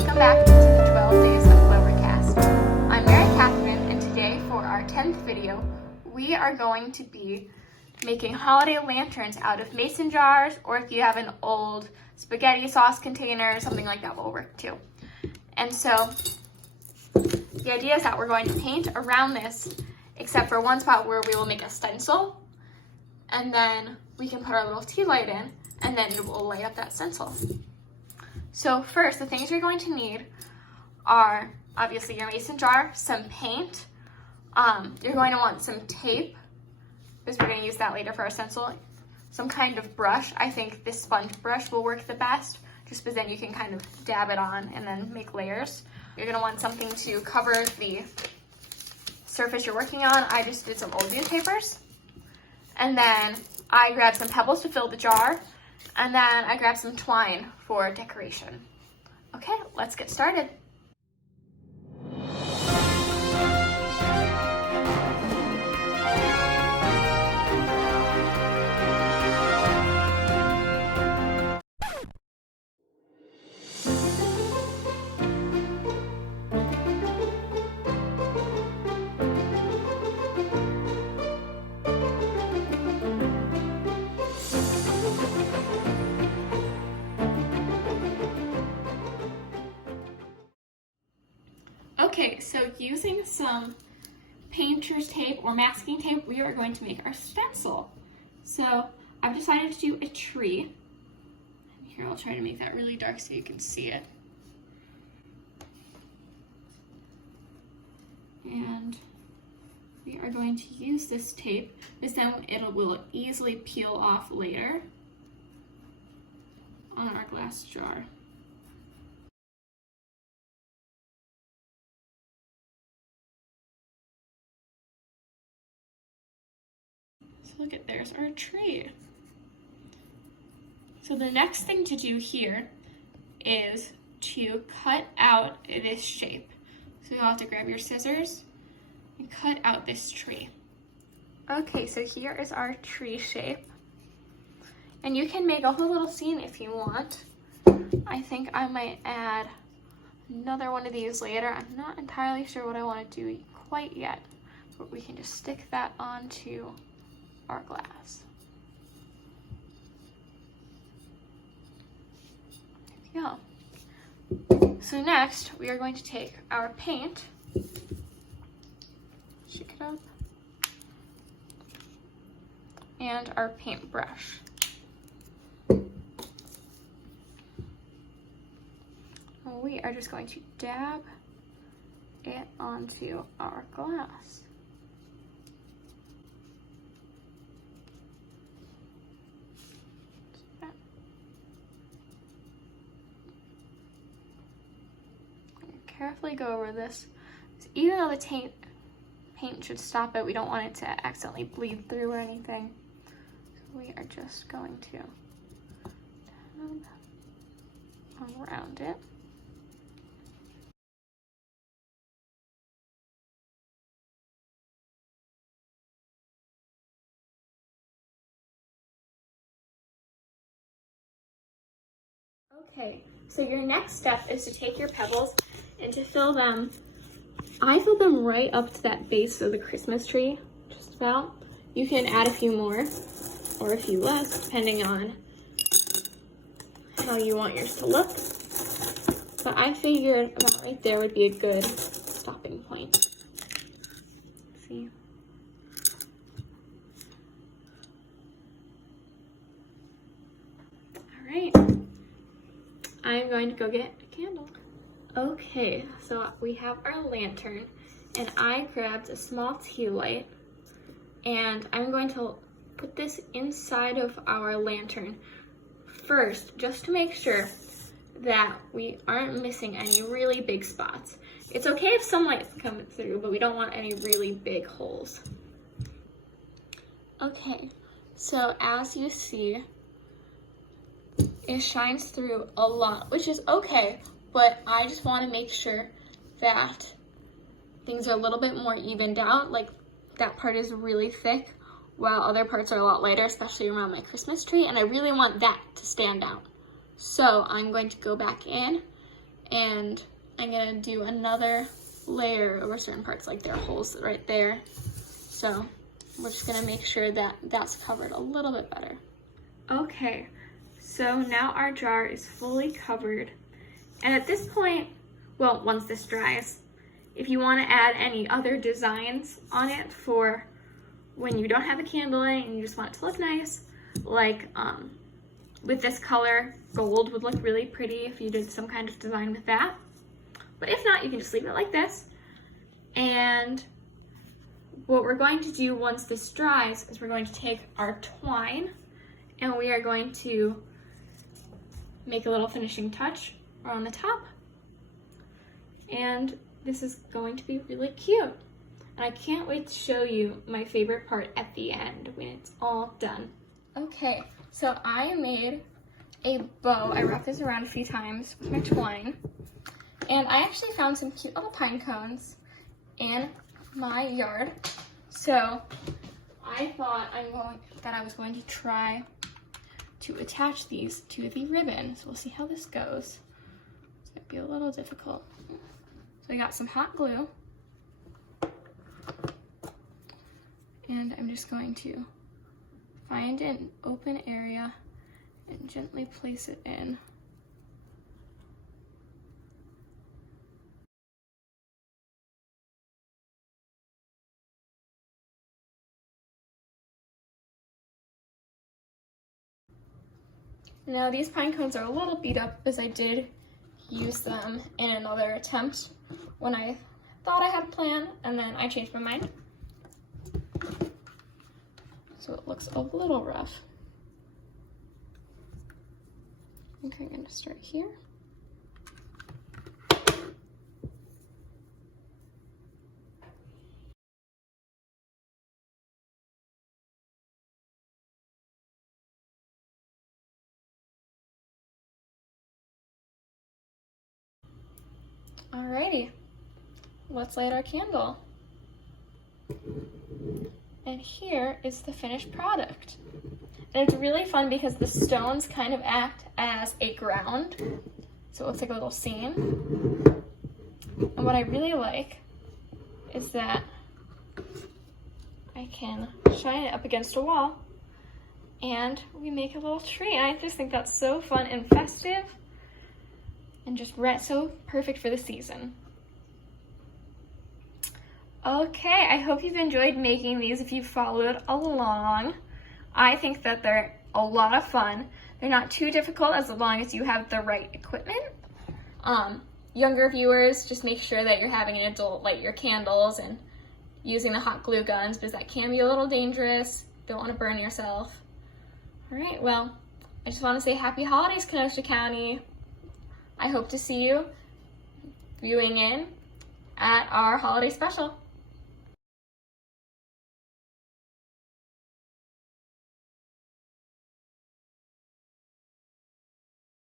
welcome back to the 12 Days of Clovercast. I'm Mary Catherine, and today for our 10th video, we are going to be making holiday lanterns out of mason jars, or if you have an old spaghetti sauce container, something like that will work too. And so the idea is that we're going to paint around this, except for one spot where we will make a stencil, and then we can put our little tea light in, and then it will light up that stencil. So first, the things you're going to need are obviously your mason jar, some paint. You're going to want some tape, because we're going to use that later for our stencil. Some kind of brush. I think this sponge brush will work the best, just because then you can kind of dab it on and then make layers. You're going to want something to cover the surface you're working on. I just did some old newspapers. And then I grabbed some pebbles to fill the jar. And then I grabbed some twine for decoration. Okay, let's get started. Okay, so using some painter's tape or masking tape, we are going to make our stencil. So I've decided to do a tree. Here, I'll try to make that really dark so you can see it. And we are going to use this tape, because then it will easily peel off later on our glass jar. Look at, there's our tree. So the next thing to do here is to cut out this shape. So you'll have to grab your scissors and cut out this tree. Okay, so here is our tree shape. And you can make a whole little scene if you want. I think I might add another one of these later. I'm not entirely sure what I want to do quite yet, but we can just stick that onto our glass. There we go. So next, we are going to take our paint, shake it up, and our paintbrush. We are just going to dab it onto our glass. Carefully go over this. Even though the paint should stop it, we don't want it to accidentally bleed through or anything. So we are just going to dab around it. Okay, so your next step is to take your pebbles and to fill them. I fill them right up to that base of the Christmas tree, just about. You can add a few more or a few less, depending on how you want yours to look. But I figured about right there would be a good stopping point. Let's see. All right. I'm going to go get a candle. Okay, so we have our lantern, and I grabbed a small tea light, and I'm going to put this inside of our lantern first, just to make sure that we aren't missing any really big spots. It's okay if some light comes through, but we don't want any really big holes. Okay, so as you see, it shines through a lot, which is okay, but I just want to make sure that things are a little bit more evened out. Like that part is really thick while other parts are a lot lighter, especially around my Christmas tree, and I really want that to stand out. So I'm going to go back in and I'm gonna do another layer over certain parts, like there are holes right there. So we're just gonna make sure that that's covered a little bit better. Okay, so now our jar is fully covered. And at this point, well, once this dries, if you want to add any other designs on it for when you don't have a candle in it and you just want it to look nice, like with this color, gold would look really pretty if you did some kind of design with that. But if not, you can just leave it like this. And what we're going to do once this dries is we're going to take our twine and we are going to make a little finishing touch on the top. And this is going to be really cute. And I can't wait to show you my favorite part at the end when it's all done. Okay, so I made a bow. I wrapped this around a few times with my twine. And I actually found some cute little pine cones in my yard. So I thought that I was going to try to attach these to the ribbon. So we'll see how this goes. It's gonna be a little difficult. So I got some hot glue. And I'm just going to find an open area and gently place it in. Now these pine cones are a little beat up because I did use them in another attempt when I thought I had a plan and then I changed my mind. So it looks a little rough. Okay, I'm gonna start here. Alrighty, let's light our candle. And here is the finished product. And it's really fun because the stones kind of act as a ground, so it looks like a little scene. And what I really like is that I can shine it up against a wall and we make a little tree. And I just think that's so fun and festive and just so perfect for the season. Okay, I hope you've enjoyed making these if you've followed along. I think that they're a lot of fun. They're not too difficult as long as you have the right equipment. Younger viewers, just make sure that you're having an adult light your candles and using the hot glue guns because that can be a little dangerous. Don't want to burn yourself. All right, well, I just want to say happy holidays, Kenosha County. I hope to see you viewing in at our holiday special.